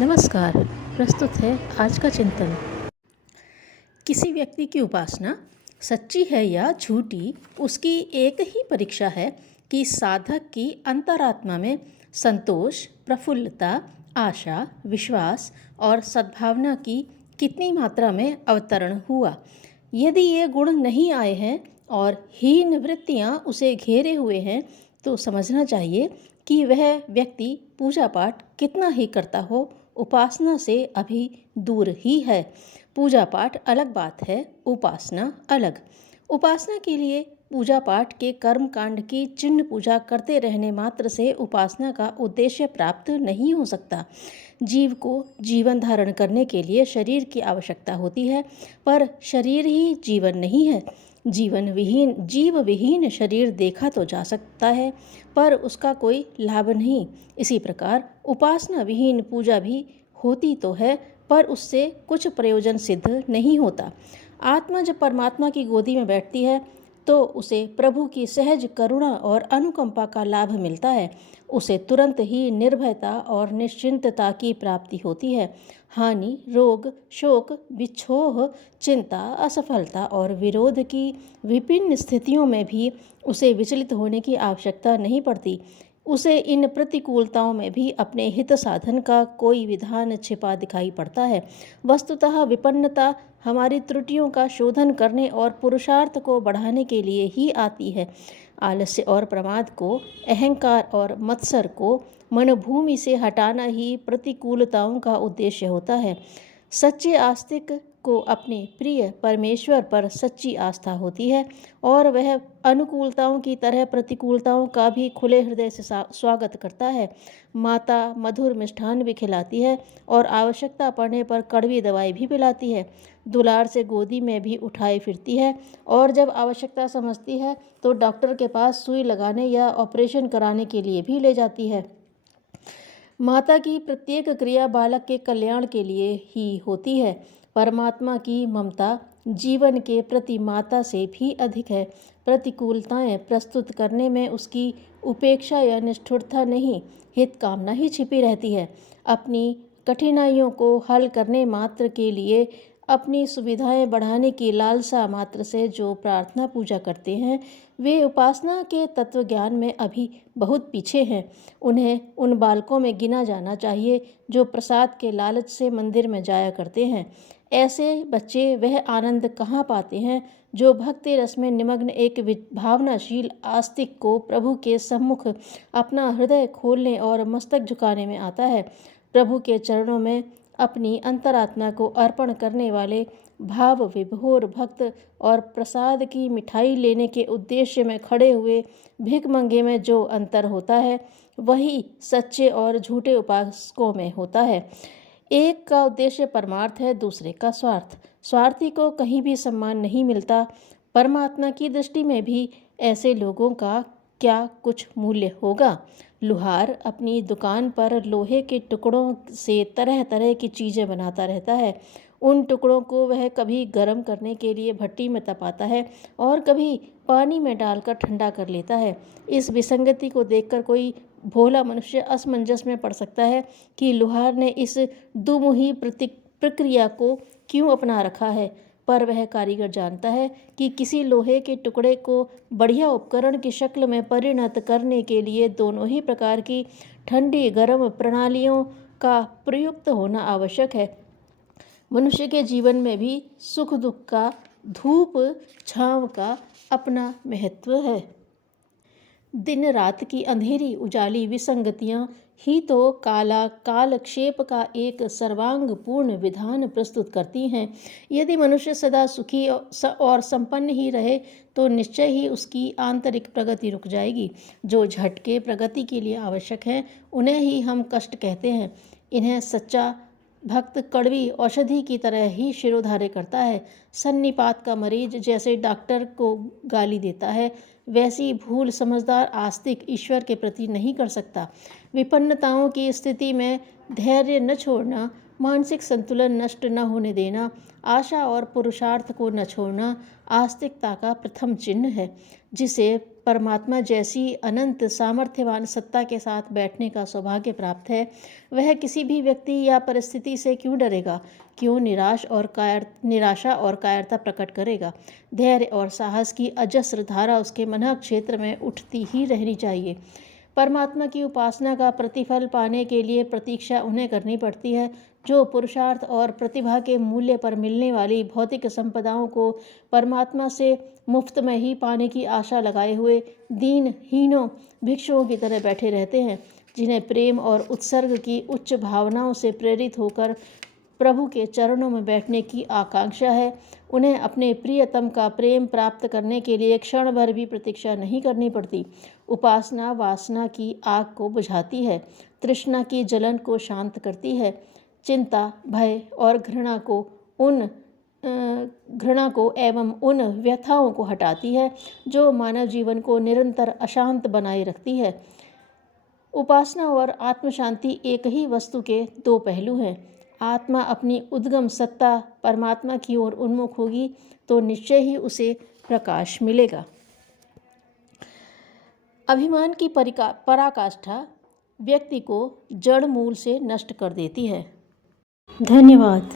नमस्कार। प्रस्तुत है आज का चिंतन। किसी व्यक्ति की उपासना सच्ची है या झूठी, उसकी एक ही परीक्षा है कि साधक की अंतरात्मा में संतोष, प्रफुल्लता, आशा, विश्वास और सद्भावना की कितनी मात्रा में अवतरण हुआ। यदि ये गुण नहीं आए हैं और हीन वृत्तियाँ उसे घेरे हुए हैं, तो समझना चाहिए कि वह व्यक्ति पूजा पाठ कितना ही करता हो, उपासना से अभी दूर ही है। पूजा पाठ अलग बात है, उपासना अलग। उपासना के लिए पूजा पाठ के कर्म कांड की चिन्ह पूजा करते रहने मात्र से उपासना का उद्देश्य प्राप्त नहीं हो सकता। जीव को जीवन धारण करने के लिए शरीर की आवश्यकता होती है, पर शरीर ही जीवन नहीं है। जीव विहीन शरीर देखा तो जा सकता है, पर उसका कोई लाभ नहीं। इसी प्रकार उपासना विहीन पूजा भी होती तो है, पर उससे कुछ प्रयोजन सिद्ध नहीं होता। आत्मा जब परमात्मा की गोदी में बैठती है तो उसे प्रभु की सहज करुणा और अनुकंपा का लाभ मिलता है। उसे तुरंत ही निर्भयता और निश्चिंतता की प्राप्ति होती है। हानि, रोग, शोक, विक्षोभ, चिंता, असफलता और विरोध की विभिन्न स्थितियों में भी उसे विचलित होने की आवश्यकता नहीं पड़ती। उसे इन प्रतिकूलताओं में भी अपने हित साधन का कोई विधान छिपा दिखाई पड़ता है। वस्तुतः विपन्नता हमारी त्रुटियों का शोधन करने और पुरुषार्थ को बढ़ाने के लिए ही आती है। आलस्य और प्रमाद को, अहंकार और मत्सर को मनभूमि से हटाना ही प्रतिकूलताओं का उद्देश्य होता है। सच्चे आस्तिक को अपने प्रिय परमेश्वर पर सच्ची आस्था होती है और वह अनुकूलताओं की तरह प्रतिकूलताओं का भी खुले हृदय से स्वागत करता है। माता मधुर मिष्ठान भी खिलाती है और आवश्यकता पड़ने पर कड़वी दवाई भी पिलाती है। दुलार से गोदी में भी उठाए फिरती है और जब आवश्यकता समझती है तो डॉक्टर के पास सुई लगाने या ऑपरेशन कराने के लिए भी ले जाती है। माता की प्रत्येक क्रिया बालक के कल्याण के लिए ही होती है। परमात्मा की ममता जीवन के प्रति माता से भी अधिक है। प्रतिकूलताएं प्रस्तुत करने में उसकी उपेक्षा या निष्ठुरता नहीं, हित कामना ही छिपी रहती है। अपनी कठिनाइयों को हल करने मात्र के लिए, अपनी सुविधाएं बढ़ाने की लालसा मात्र से जो प्रार्थना पूजा करते हैं, वे उपासना के तत्व ज्ञान में अभी बहुत पीछे हैं। उन्हें उन बालकों में गिना जाना चाहिए जो प्रसाद के लालच से मंदिर में जाया करते हैं। ऐसे बच्चे वह आनंद कहाँ पाते हैं जो भक्ति रस में निमग्न एक भावनाशील आस्तिक को प्रभु के सम्मुख अपना हृदय खोलने और मस्तक झुकाने में आता है। प्रभु के चरणों में अपनी अंतरात्मा को अर्पण करने वाले भाव विभोर भक्त और प्रसाद की मिठाई लेने के उद्देश्य में खड़े हुए भिखमंगे में जो अंतर होता है, वही सच्चे और झूठे उपासकों में होता है। एक का उद्देश्य परमार्थ है, दूसरे का स्वार्थ। स्वार्थी को कहीं भी सम्मान नहीं मिलता। परमात्मा की दृष्टि में भी ऐसे लोगों का क्या कुछ मूल्य होगा? लुहार अपनी दुकान पर लोहे के टुकड़ों से तरह तरह की चीज़ें बनाता रहता है। उन टुकड़ों को वह कभी गर्म करने के लिए भट्टी में तपाता है और कभी पानी में डालकर ठंडा कर लेता है। इस विसंगति को देखकर कोई भोला मनुष्य असमंजस में पड़ सकता है कि लुहार ने इस दुमुही प्रक्रिया को क्यों अपना रखा है, पर वह कारीगर जानता है कि किसी लोहे के टुकड़े को बढ़िया उपकरण की शक्ल में परिणत करने के लिए दोनों ही प्रकार की ठंडी गर्म प्रणालियों का प्रयुक्त होना आवश्यक है। मनुष्य के जीवन में भी सुख दुख का, धूप छांव का अपना महत्व है। दिन रात की अंधेरी उजाली विसंगतियां ही तो कालक्षेप का एक सर्वांगपूर्ण विधान प्रस्तुत करती हैं। यदि मनुष्य सदा सुखी और संपन्न ही रहे तो निश्चय ही उसकी आंतरिक प्रगति रुक जाएगी। जो झटके प्रगति के लिए आवश्यक हैं, उन्हें ही हम कष्ट कहते हैं। इन्हें सच्चा भक्त कड़वी औषधि की तरह ही शिरोधार्य करता है। सन्निपात का मरीज जैसे डॉक्टर को गाली देता है, वैसी भूल समझदार आस्तिक ईश्वर के प्रति नहीं कर सकता। विपन्नताओं की स्थिति में धैर्य न छोड़ना, मानसिक संतुलन नष्ट न होने देना, आशा और पुरुषार्थ को न छोड़ना आस्तिकता का प्रथम चिन्ह है। जिसे परमात्मा जैसी अनंत सामर्थ्यवान सत्ता के साथ बैठने का सौभाग्य प्राप्त है, वह किसी भी व्यक्ति या परिस्थिति से क्यों डरेगा, क्यों निराशा और कायरता प्रकट करेगा। धैर्य और साहस की अजस्र धारा उसके मन क्षेत्र में उठती ही रहनी चाहिए। परमात्मा की उपासना का प्रतिफल पाने के लिए प्रतीक्षा उन्हें करनी पड़ती है, जो पुरुषार्थ और प्रतिभा के मूल्य पर मिलने वाली भौतिक संपदाओं को परमात्मा से मुफ्त में ही पाने की आशा लगाए हुए दीनहीनों भिक्षुओं की तरह बैठे रहते हैं, जिन्हें प्रेम और उत्सर्ग की उच्च भावनाओं से प्रेरित होकर प्रभु के चरणों में बैठने की आकांक्षा है। उन्हें अपने प्रियतम का प्रेम प्राप्त करने के लिए क्षण भर भी प्रतीक्षा नहीं करनी पड़ती। उपासना वासना की आग को बुझाती है, तृष्णा की जलन को शांत करती है, चिंता, भय और घृणा को एवं उन व्यथाओं को हटाती है जो मानव जीवन को निरंतर अशांत बनाए रखती है। उपासना और आत्मशांति एक ही वस्तु के दो पहलू हैं। आत्मा अपनी उद्गम सत्ता परमात्मा की ओर उन्मुख होगी तो निश्चय ही उसे प्रकाश मिलेगा। अभिमान की पराकाष्ठा व्यक्ति को जड़ मूल से नष्ट कर देती है। धन्यवाद।